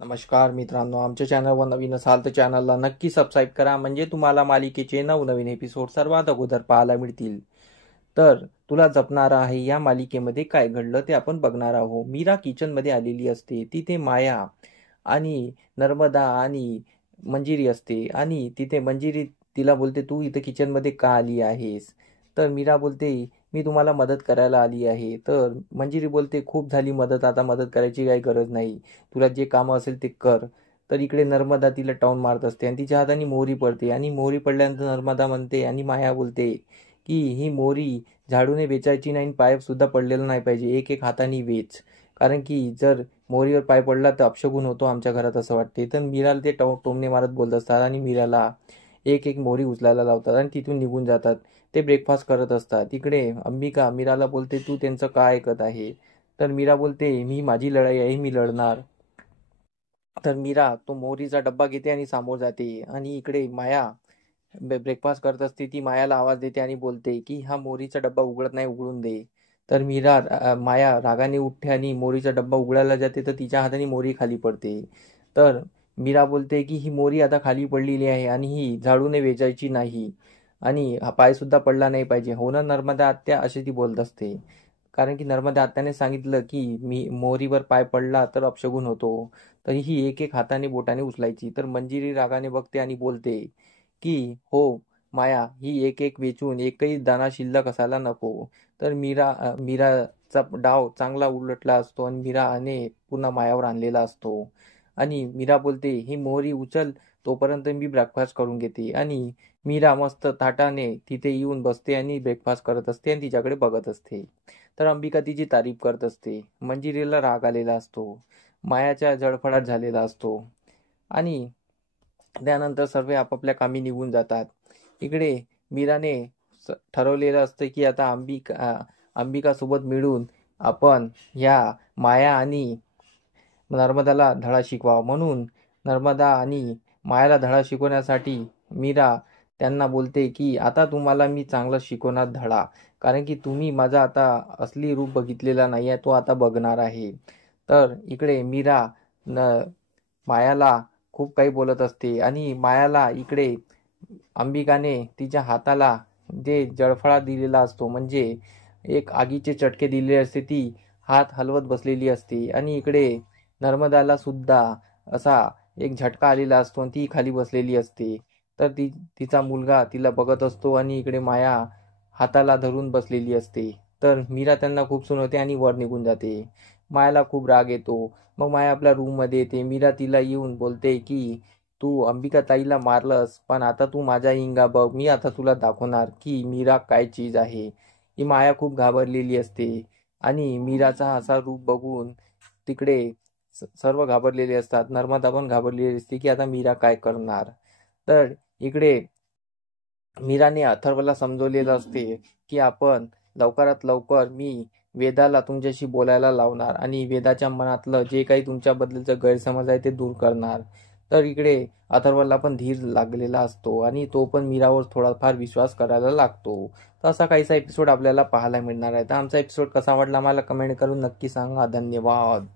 नमस्कार मित्रांनो, आमच्या चॅनलवर नवीन असाल तर चॅनलला नक्की सबस्क्राईब करा, म्हणजे तुम्हाला मालिकेचे नवनवीन एपिसोड सर्वात अगोदर पाहायला मिळतील. तर तुला जपणार आहे या मालिकेमध्ये काय घडलं ते आपण बघणार आहोत. मीरा किचनमध्ये आलेली असते. तिथे माया आणि नर्मदा आणि मंजिरी असते आणि तिथे मंजिरी तिला बोलते, तू इथं किचनमध्ये का आली आहेस? तर मीरा बोलते, मी तुम्हाला मदत करायला आली आहे. तर मंजिरी बोलते, खूप झाली मदत, आता मदत करायची काही गरज नाही. तुला जे कामं असेल ते कर. तर इकडे नर्मदा तिला टाउन मारत असते आणि तिच्या हाताने मोहरी पडते आणि मोहरी पडल्यानंतर नर्मदा म्हणते आणि माया बोलते की ही मोहरी झाडूने वेचायची नाही, पाय सुद्धा पडलेला नाही पाहिजे, एक एक हाताने वेच. कारण की जर मोहरीवर पाय पडला तर अपशगुन होतो आमच्या घरात असं वाटते. तर मीराला ते टोमणे मारत बोलत असतात आणि मीराला एक एक मोहरी उचलायला लावतात आणि तिथून निघून जातात. ते ब्रेकफास्ट करत असतात. इकडे अंबिका मीराला बोलते, तू त्यांचं काय ऐकत आहे? तर मीरा बोलते, मी माझी लढाई आहे, मी लढणार. तर मीरा तो मोहरीचा डब्बा घेते आणि सामोर जाते आणि इकडे माया ब्रेकफास्ट करत असते. ती मायाला आवाज देते आणि बोलते की हा मोहरीचा डब्बा उघडत नाही, उघडून दे. तर माया रागाने उठते आणि मोहरीचा डब्बा उघडायला जाते तर तिच्या हाताने मोहरी खाली पडते. तर मीरा बोलते की ही मोहरी आता खाली पडलेली आहे आणि ही झाडूने वेचायची नाही आणि हा पाय सुद्धा पडला नाही पाहिजे, हो ना नर्मदा आत्या, अशी ती बोलत असते. कारण की नर्मदा आत्याने सांगितलं की मी मोहरीवर पाय पडला तर अपशगुन होतो. तरी ही एक एक हाताने बोटाने उचलायची. तर मंजिरी रागाने बघते आणि बोलते की हो माया, ही एक एक वेचून एकही दाना शिल्लक असायला नको. तर मीराचा डाव चांगला उलटला असतो आणि मीराने पुन्हा मायावर आणलेला असतो. आणि मीरा बोलते, ही मोहरी उचल, तोपर्यंत मी ब्रेकफास्ट करून घेते. आणि मीरा मस्त ताटाने तिथे येऊन बसते आणि ब्रेकफास्ट करत असते आणि तिच्याकडे बघत असते. तर अंबिका तिची तारीफ करत असते. मंजिरीला राग आलेला असतो. मायाच्या जळफळाट झालेला असतो. आणि त्यानंतर सर्व आपापल्या कामी निघून जातात. इकडे मीराने ठरवलेलं असतं की आता अंबिकासोबत मिळून आपण ह्या माया आणि नर्मदाला धडा शिकवावा. म्हणून नर्मदा आणि मायाला धडा शिकवण्यासाठी मीरा त्यांना बोलते की आता तुम्हाला मी चांगलं शिकवणार धडा, कारण की तुम्ही माझा आता असली रूप बघितलेला नाही आहे, तो आता बघणार आहे. तर इकडे मीरा न मायाला खूप काही बोलत असते आणि मायाला इकडे अंबिकाने तिच्या हाताला जे जळफळा दिलेला असतो, म्हणजे एक आगीचे चटके दिलेले असते, ती हात हलवत बसलेली असते. आणि इकडे नर्मदाला सुद्धा असा एक झटका आलेला असतो आणि ती खाली बसलेली असते. तर तिचा मुलगा तिला बघत असतो आणि इकडे माया हाताला धरून बसलेली असते. तर मीरा त्यांना खूप सुनवते आणि वर निघून जाते. मायाला खूप राग येतो. मग माया आपल्या रूममध्ये येते. मीरा तिला येऊन बोलते की तू अंबिका ताईला मारलंस, पण आता तू माझा इंगा बघ, मी आता तुला दाखवणार की मीरा काय चीज आहे. ही माया खूप घाबरलेली असते आणि मीराचा असा रूप बघून तिकडे सर्व घाबरलेले असतात. नर्मदा पण घाबरलेली असते की आता मीरा काय करणार. तर इकडे मीराने अथर्वला समजवलेलं असते की आपण लवकरात लवकर मी वेदाला तुमच्याशी बोलायला लावणार आणि वेदाच्या मनातलं जे काही तुमच्याबद्दलचं गैरसमज आहे ते दूर करणार. तर इकडे अथर्वला पण धीर लागलेला असतो आणि तो पण मीरावर थोडाफार विश्वास करायला लागतो. तर असा काहीसा एपिसोड आपल्याला पाहायला मिळणार आहे. तर आमचा एपिसोड कसा वाटला मला कमेंट करून नक्की सांगा. धन्यवाद.